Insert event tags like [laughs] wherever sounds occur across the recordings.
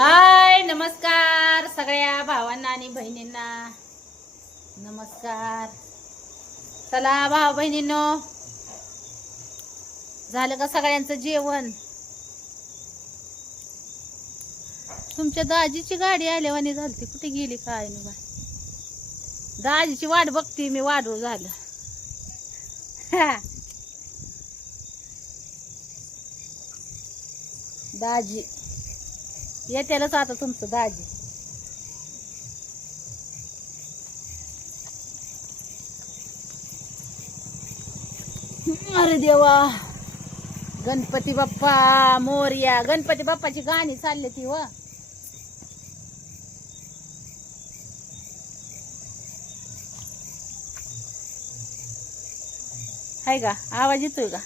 हाय नमस्कार सगळ्या भावांना आणि बहिणींना. नमस्कार. चला भाऊ बहिणींनो. झालं का सगळ्यांचं जेवण? तुमच्या दाजीची गाडी आल्यावानी झालती. कुठे गेली काय न बा दाजीची वाट बघते मी वाढू झालं. दाजी. येत्यालाच आता तुमचं दाजी. अरे देवा. गणपती बाप्पा मोर्या. गणपती बाप्पाची गाणी चालली ती व. हाय का? आवाज येतोय का?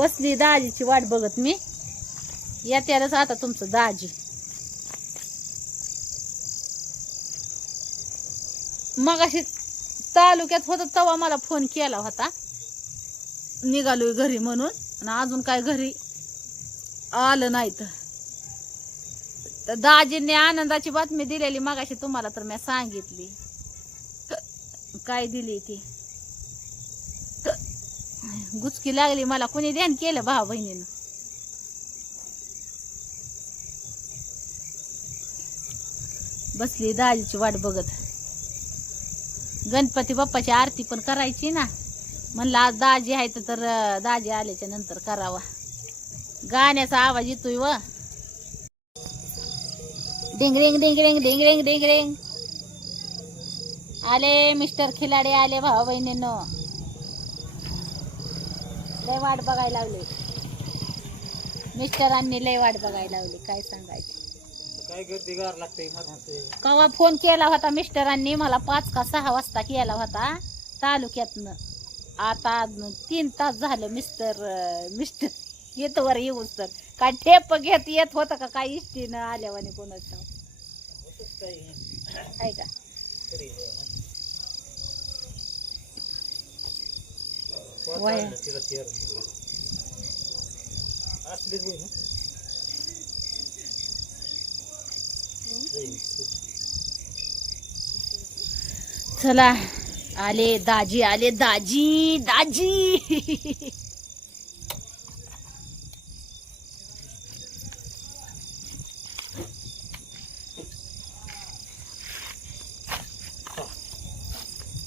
बसली दाजीची वाट बघत मी. येत्यालाच आता तुमचं दाजी. मग अशी तालुक्यात होतं तेव्हा मला फोन केला होता. निघालो घरी म्हणून आणि अजून काय घरी आलं नाही तर. तर दाजींनी आनंदाची बातमी दिलेली मगाशी तुम्हाला तर मी सांगितली. काय दिली ती? गुचकी लागली मला कोणी ध्यान केलं भाऊ बहिणीनं? बसली दाजीची वाट बघत. गणपती बाप्पाची आरती पण करायची ना. म्हणलं आज दाजी आहे तर- दाजी आल्याच्यानंतर करावा. गाण्याचा आवाज येतोय व. डिंगरिंग डिंगरिंग डिंगरिंग डिंगरिंग आले मिस्टर खिलाडी आले भाऊ बहिणींनो. लय वाट बघायला लावली. मिस्टरांनी लय वाट बघायला लावली काय सांगायचं. काय गर्दी गार लागते मरणाचे कवा फोन केला होता मिस्टरांनी मला पाच का सहा वाजता केला होता तालुक्यातनं. आता तीन तास झालं मिस्टर मिस्टर येतो वर येऊन तर काय ठेप घेत येत होतं का काय इष्टीनं आल्यावाने कोणाचं? आहे का? वय. चला आले दाजी आले दाजी दाजी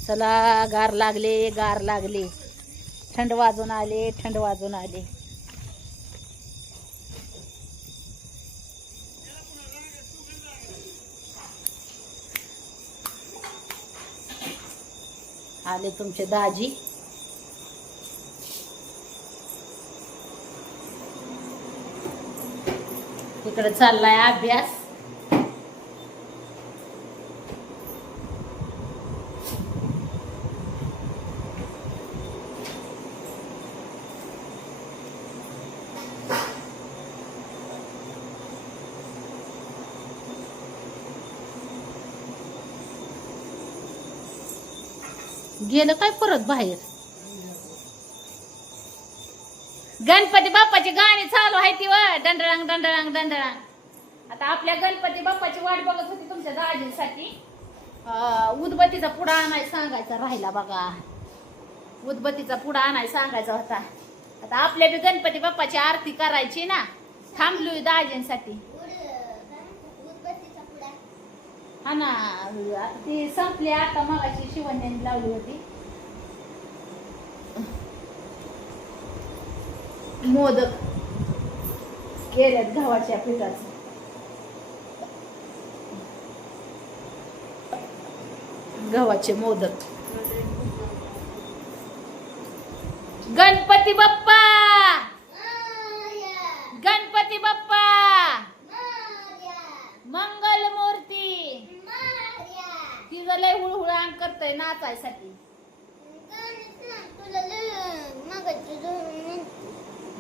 चला गार लागले गार लागले थंड वाजून आले थंड वाजून आले. आले तुमचे दाजी. इकडे चाललाय अभ्यास. गेलं काय परत बाहेर? गणपती बाप्पाची गाणी चालू आहे ती व. दंडळांग दंडळांग दंडळांग आता आपल्या गणपती बाप्पाची वाट बघत होती तुमच्या दाजींसाठी. उदबतीचा उदबत्तीचा पुडा आणाय सांगायचा राहिला बघा. उदबत्तीचा पुडा आणाय सांगायचा होता. आता आपल्या बी गणपती बाप्पाची आरती करायची ना. थांबलोय दाजींसाठी. हा ना ती संपली आता मगाशी शिवण्याने लावली होती. मोदक केल्यात गव्हाच्या पिठाचं. गव्हाचे मोदक. गणपती बाप्पा गणपती बाप्पा मंगल मूर्ती तिचं लय हुळहुळ अंग करतय नाचायसाठी.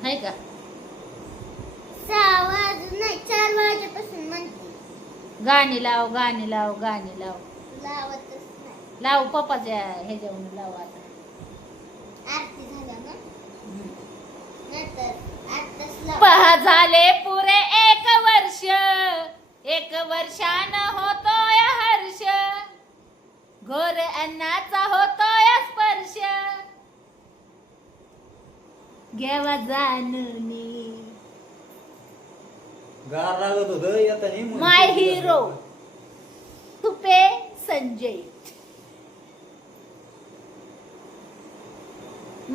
हाय का? सहा वाजून नाही चार वाजेपासून म्हणते. गाणी लाव गाणी लाव गाणी लाव. लावतच नाही. लाव पप्पाच्या ह्याच्यावरून लाव आता. आरती झाल्या ना? नंतर आताच लाव. पहा स्पर्शान अन्नाचा होतोय स्पर्श. घ्यावा जाणूनी गार लागत होत येतानी माय हिरो. तुपे संजय.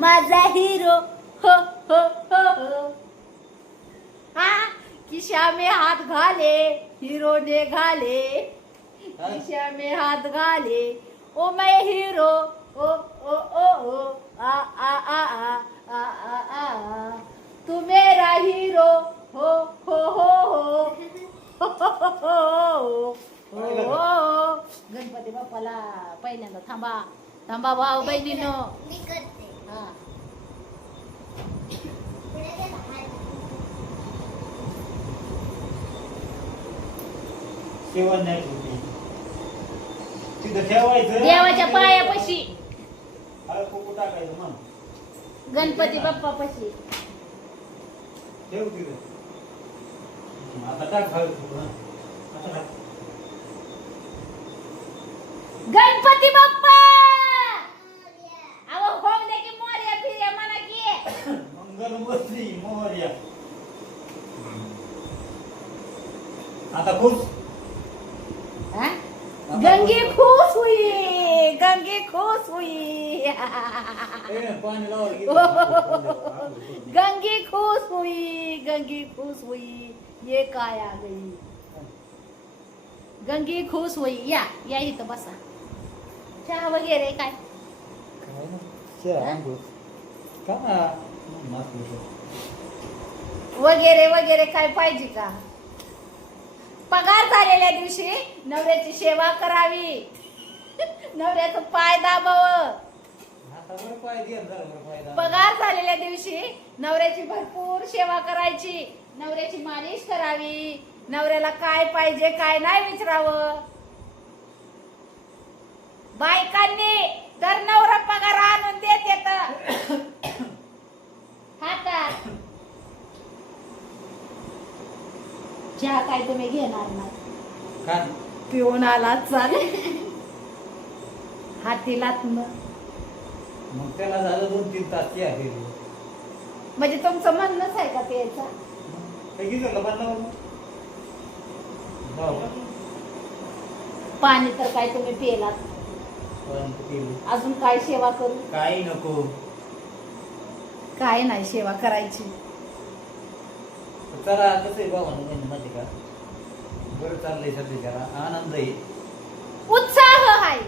माझा हिरो. हो हो हो हो. हा किशा में हात घाले हिरो ने घाले. किशा में हात घाले ओ मैं हीरो ओ ओ ओ ओ आ आ आ आ आ आ आ तू मेरा हीरो हो हो हो हो गणपती बाप्पाला पहिल्यांदा थांबा थांबा भाऊ बहिणीनो हा सेवन नाही तिथं ठेवायचं. देवाच्या पायापाशी. हळद कुकू टाकायचं मग गणपती बाप्पा पशी ठेव तिथं. आता टाक हळद कुकू हं. आता टाक. गणपती बाप्पा! अहो होम दे की मोर्या फिर्या म्हणा की. मंगलमूर्ती मोहर्या आता खुश? गंगे खुश हुई गंगे खुश हुई लावा गंगे खुश हुई गंगे खुश हुई ये काय आ गई? गंगे खुश हुई या या इथं बसा. चहा वगैरे काय? वगैरे वगैरे काय पाहिजे का? पगार झालेल्या दिवशी नवऱ्याची सेवा करावी. नवऱ्याचं पाय दाबावं. पगार झालेल्या दिवशी नवऱ्याची भरपूर सेवा करायची. नवऱ्याची मालिश करावी. नवऱ्याला काय पाहिजे काय नाही विचारावं. बायकांनी तर नवरा पगार आणून देत येत. [coughs] हातात चहा काय तुम्ही घेणार नाही. पिऊन आला चालेल हातीलात मग त्याला झालं दोन तीन तास ते आहे. म्हणजे तुमचं म्हणणंच आहे का हो पाणी तर काय तुम्ही पिलात. अजून काय सेवा करू? काही नको. काय नाही सेवा करायची. चला कसं आहे बाबा म्हणजे माहिती का? बरं चाललंय सध्या जरा. आनंद आहे. उत्साह आहे.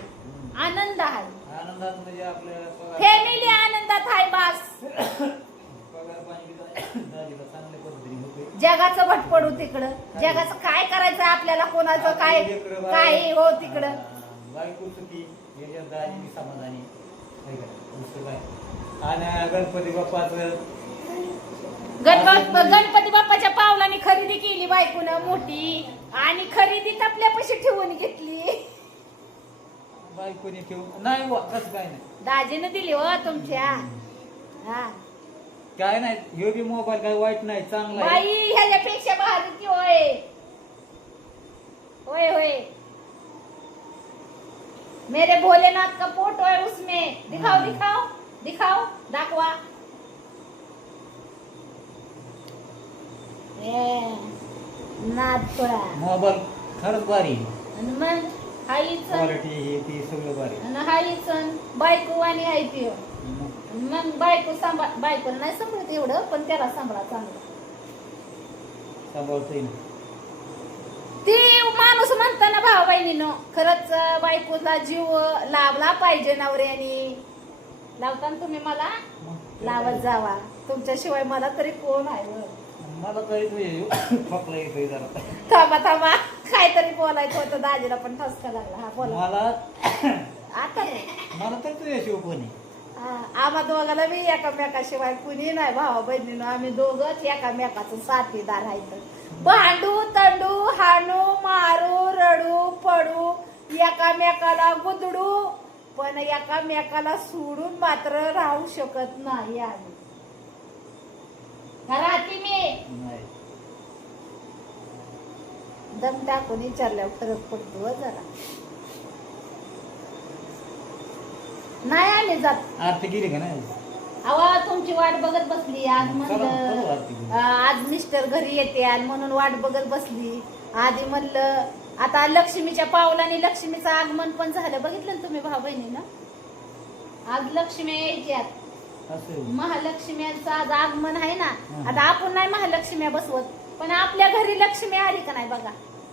आनंद आहे. आनंदात म्हणजे आपल्या पगार फॅमिली आनंदात आहे बास. पगार पाणी दादीला चांगल्या पद्धतीने होते जगाचं भट पडू तिकडं. जगाचं काय करायचं आपल्याला? कोणाचं काय? काही हो तिकडं? बायको सुखी याच्यात दाजी मी समाधानी. का? काय? आणि गणपती बाप्पाचं गणपत गणपती बाप्पाच्या पावलाने खरेदी केली बायकोनं मोठी. आणि खरेदीत आपल्यापाशी ठेवून घेतली. बायकोने ठेवून नाही काय दाजीनं दिली हो तुमच्या. हा. काय नाही ह्यो बी मोबाईल काय वाईट नाही चांगला आहे. बाई ह्याच्यापेक्षा भारी की होय. होय होय. मेरे भोलेनाथ का फोटो है उसमें. दिखाओ हम्म. दिखाओ दिखाओ दाखवा. मोबाईल खरंच भारी. आणि मग हाईच क्वालिटी हे ते सगळं भारी. आणि हाईच बायको आणि हाय ती. मग आणि मग बायको सांभाळ बायकोला नाही सांभाळत एवढं पण त्याला सांभाळा चांगलं. सांभाळतोय ना. ती माणूस म्हणताना भाऊ बहिणीनं खरंच बायकोला जीव लावला पाहिजे नवऱ्याने. लावता ना तुम्ही मला? मग? लावत जावा. तुमच्याशिवाय मला तरी कोण आहे? मला काही खोकला येतोय जरा. थांबा थांबा. काहीतरी बोलायचं होतं दाजीला पण ठसका लागला. हा बोला. मला आता नाही. मला तर तुझ्या शिव कोणी. हा, आम्हा दोघाला बी एकामेकाशिवाय कुणी नाही भावा बहिणीनं. आम्ही दोघच एकामेकाचं साथीदार आहेत भांडू तंडू हाणू मारू रडू पडू एकामेकाला गुदडू पण एकामेकाला सोडून मात्र राहू शकत नाही आम्ही. मी? नाही. दम टाकून विचारल्यावर फरक पडतो हो जरा. नाही आले जात. आरती गेली का नाही? अवा तुमची वाट बघत बसली आज चला, चला म्हणलं. अं, आज मिस्टर घरी येते आणि म्हणून वाट बघत बसली. आधी म्हणलं आता लक्ष्मीच्या पावलाने लक्ष्मीचं आगमन पण झालं. बघितलं ना तुम्ही भाऊ बहिणीनं आज लक्ष्मी यायची असं महालक्ष्म्यांचं आज आगमन आहे ना. हं. आता आपण नाही महालक्ष्म्या बसवत. पण आपल्या घरी लक्ष्मी आली का नाही बघा?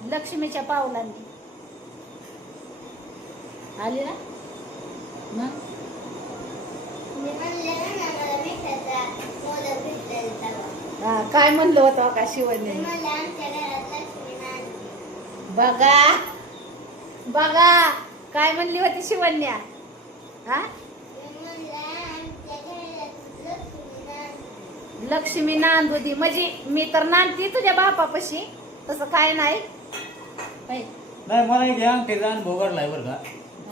लक्ष्मीच्या पावलांनी. आली ना. हा, काय म्हणलं होतं का मी शिवने बघा. बघा. काय म्हणली होती शिवन्या हा मी म्हणले आमच्या घरात लक्ष्मी नाही लक्ष्मी नांदुदी. म्हणजे मी तर नांदती तुझ्या बापापाशी. तसं काय नाही. नाही मला एक अंगठीचा अनुभव घडलाय बरं का.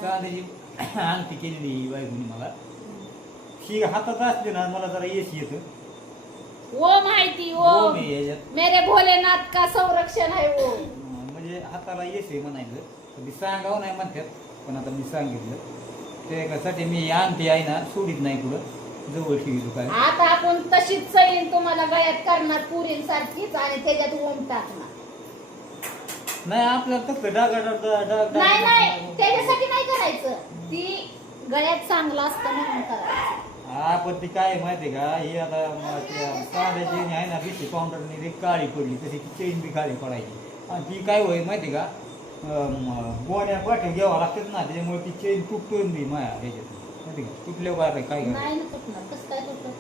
चांदीची अंगठी केलेली बायकोनी मला. ही हातात असली ना मला जरा यश येतं. ओ माहिती ओ हो याच्यात. मेरे भोलेनाथ का संरक्षण आहे ओ म्हणजे हाताला यश आहे म्हणायचं. कधी सांगावं नाही म्हणतात पण आता मी सांगितलं. ते कशासाठी मी अंगठी आहे ना सोडित नाही कुठं. जवळ ठेवी काय? आता आपण तशीच चळीन तुम्हाला गळ्यात करणार पुरींसारखीच आणि त्याच्यात ओम टाकणार. नाही आपल्याला कसं डागा डाग डाग नाही नाही त्याच्यासाठी नाही करायचं. ती गळ्यात चांगलं असतं म्हणून करायचं. हा पण ती काय माहितीये का? ही आता म- त्या कांद्याची आणि आहे ना बिशी काउंटरनी ती काळी पडली तशी ती चेन बी काळी पडायची. आणि ती काय होय माहिती का? अं, गोण्या पाठव घ्यावं लागतात ना त्याच्यामुळे ती चेन तुटतोय मी माया ह्याच्यात. माहिती का तुटल्यावर काय? नाही ना तुटणार कसं काय तुटलं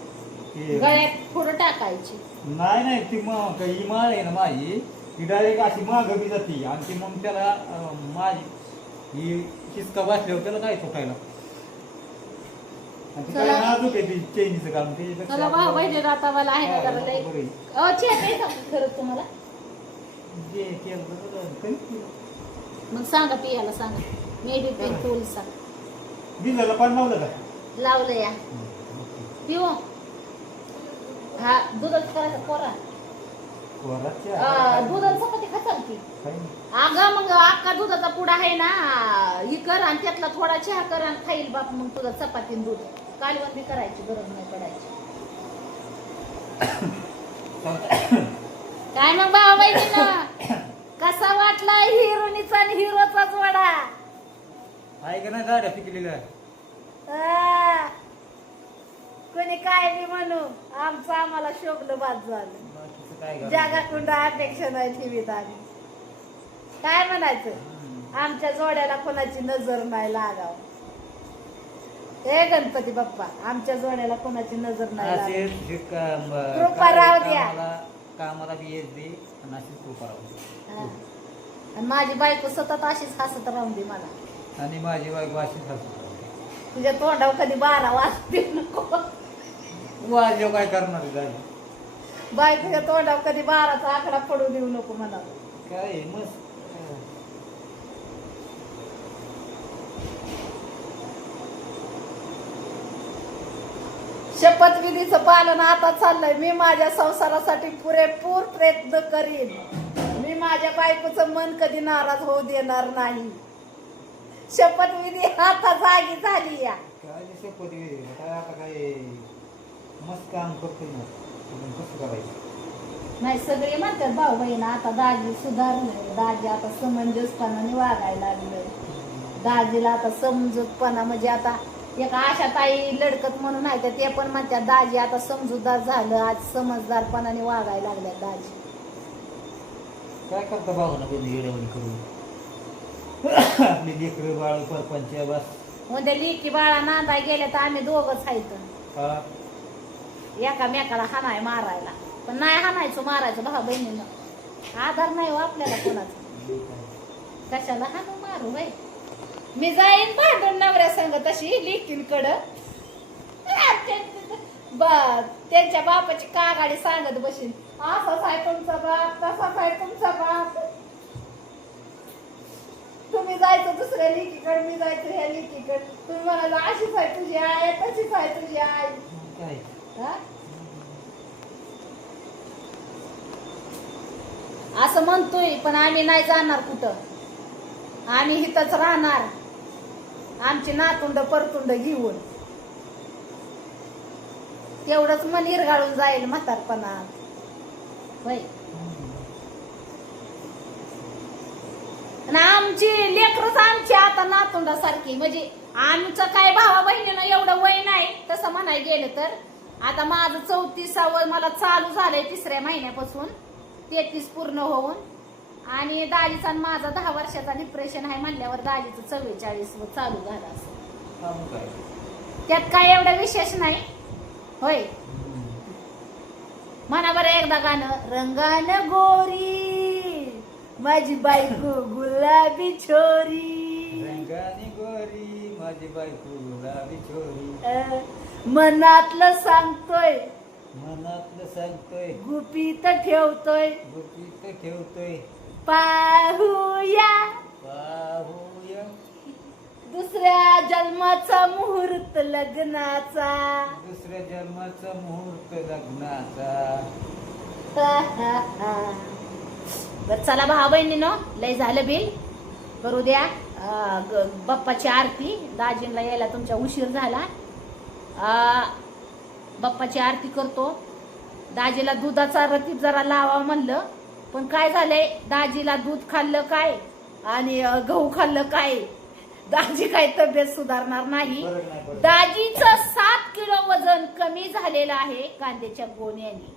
ते- गळ्यात पुढं टाकायची. नाही नाही ती मग ही माळ आहे ना माझी. ती डायरेक्ट अशी माग बी जाते. आणि ती मग त्याला अं, माझी ही हिसका बसल्यावर त्याला काय तुटायला आणि ती काय चला. नाजूक आहे ती चेनीचं काम. त्याच्यापेक्षा चला भाऊ आपलं- बहिणी राहता मला आहे ना हा, जरा लई बरं आहे. अ, चहा प्यायचा का खरंच तुम्हाला? जे केलं तर करीत केलं. मग सांगा पियाला सांगा. मे बी पेन तोल सांग. दिलं पाणी लावलं का? लावलं या. पिऊ. हा दुधाच करायचा कोरा वराच्या दुधाला चपाती खाचाल की काही नाही. अगं मग अक्का दुधाचा पुडा आहे ना. ही कर आणि त्यातला थोडा चहा कर आणि खाईल बाप मग तुझा चपाती आणि दूध. कालवण बी करायची गरज नाही पडायची. [coughs] काय मग बाबा कसा वाटला हिरोनीचा आणि हिरोचाच वडा आहे का नाही गाड्या पिकलेल्या? आ, कोणी काय बी म्हणू आमचं आम्हाला शोभलं बाद झालं. बाकीचं काय करायचं? जागाकुंड अपेक्षा नाही ठेवीत आम्ही. काय म्हणायचं. आमच्या जोड्याला कोणाची नजर नाही लागाव. हे गणपती बाप्पा आमच्या जोड्याला कोणाची नजर नाही जे काम- कृपा राहू द्या. कामाला कामाला बी येत दे आणि अशीच कृपा राहू दे. आणि माझी बायको सतत अशीच हसत राहून दे मला. आणि माझी बायको अशीच तुझ्या तोंडावर कधी बारा वाजते नको. वाजव काय करणार आहे बायकोच्या तोंडावर कधी बाराचा आकडा पडू देऊ नको मला. काय आहे, मस्त. शपथविधीचं पालन आता चाललंय. मी माझ्या संसारासाठी पुरेपूर प्रयत्न करीन. मी माझ्या बायकोचं मन कधी नाराज होऊ देणार नाही. शपथविधी आता जागी झाली या. काय काय आता काय मस्त काम करतोय ना. पण कसं करायचं? नाही सगळे म्हणतात भाऊ बहीण आता दाजी सुधारलंय. दाजी आता समंजसपणाने वागायला लागलंय दाजीला आता समजूतपणा म्हणजे आता एक आशा ताई लडकत म्हणून आहे तर ते पण म्हणतात दाजी आता समजूतदार झालं आज समजदारपणाने वागायला लागल्या दाजी. काय करता कधी येड्यावानी करून? आपली लेकरं बाळ परपंच बस उद्या लिकी बाळा नांदाय गेल्या तर आम्ही दोघच आहेत हा. एकामेकाला हाणाय मारायला. पण नाही हाणायचो मारायचो भाऊ बहिणीनं. आधार नाही हो आपल्याला कोणाचा. कशाला हाणू मारू बाई? मी जाईन भांडून नवऱ्या संग तशी लिकींकडं. ब- त्यांच्या बापाची कागाडी सांगत बसीन असाच आहे तुमचा बाप तसाच आहे तुमचा बाप. तुम्ही जायचं दुसऱ्या लिकीकडे मी जायचं ह्या लिकीकडे. तुम्ही म्हणाला अशीच आहे तुझी आई तशीच आहे तुझी आई. काय? हा? असं म्हणतोय पण आम्ही नाही जाणार कुठं. आम्ही इथंच राहणार. आमची नातुंड परतुंड घेऊन. तेवढंच मन इरगाळून जाईल म्हातारपणात. होय? आणि आमची लेकरच आमची आता नातुंडासारखी. म्हणजे आमचं काय भावा बहिणीनं एवढं वय नाही तसं म्हणाय गेलं तर. आता माझं चौतीसावं मला चालू झालंय तिसऱ्या महिन्यापासून. तेहतीस पूर्ण होऊन. आणि दाजीचा आणि माझा दहा वर्षाचा डिप्रेशन आहे म्हणल्यावर दाजीचं चव्वेचाळीस चालू झालं असं. त्यात काय एवढं विशेष नाही. होय. म्हणा बरं एकदा गाणं रंगान गोरी माझी बायको गुलाबी छोरी. रंगाने गोरी माझी बायको गुलाबी छोरी. अ, मनातलं सांगतोय. मनातलं सांगतोय. गुपित ठेवतोय. गुपित ठेवतोय. पाहूया. पाहूया. दुसऱ्या जन्माचा मुहूर्त लग्नाचा. दुसऱ्या जन्माचा मुहूर्त लग्नाचा. बर चला भावा बहिणीनो लय झालं बिल. करू द्या. बाप्पाची आरती. दाजींना यायला तुमच्या उशीर झाला. बाप्पाची आरती करतो. दाजीला दुधाचा रतीब जरा लावा म्हणलं. पण काय झालंय? दाजीला दूध खाल्लं काय? आणि गहू खाल्लं काय? दाजी काय तब्येत सुधारणार नाही. दाजीचं सात किलो वजन कमी झालेलं आहे कांद्याच्या गोण्याने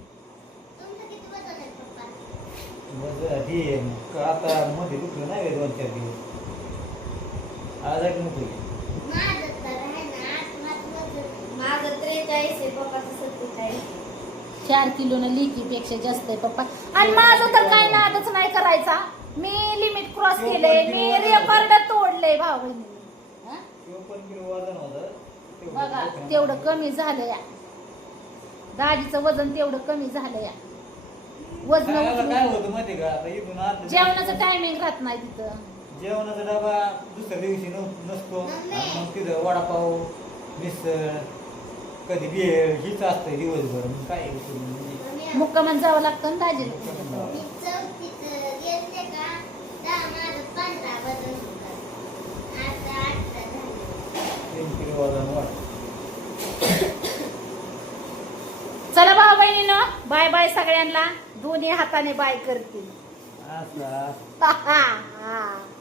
तुमचं किती वजन आहे पप्पा मग ही आता मध्ये दुखलं नाही का दोन चार दिवस. आज एक नको माझं तर आहे ना चार किलोनं लिकीपेक्षा जास्त आहे पप्पा. आणि माझं तर काय नादच नाही करायचा. मी लिमिट क्रॉस केलंय मी रेकॉर्ड तोडलंय भाऊ किलो बघा तेवढं कमी झालं या दाजीचं वजन तेवढं कमी झालं या वजन काय होतं माहिती का? आता इथून आत जेवणाचं टायमिंग राहत नाही तिथं. जेवणाचा डबा दुसऱ्या दिवशी न- नसतो. मग तिथं वडापाव मिसळ कधी भेळ हीच असतं दिवसभर. मग काय म्हणजे मुक्कामान जावं लागतं ना दाजीला मी चौथीत गेलते का तेव्हा माझं पंधरा वजन होतं आता अठरा झालं तीन किलो वजन वाढ चला भाऊ बहिणीनं बाय बाय सगळ्यांना. दोन्ही हाताने बाय [laughs] हा.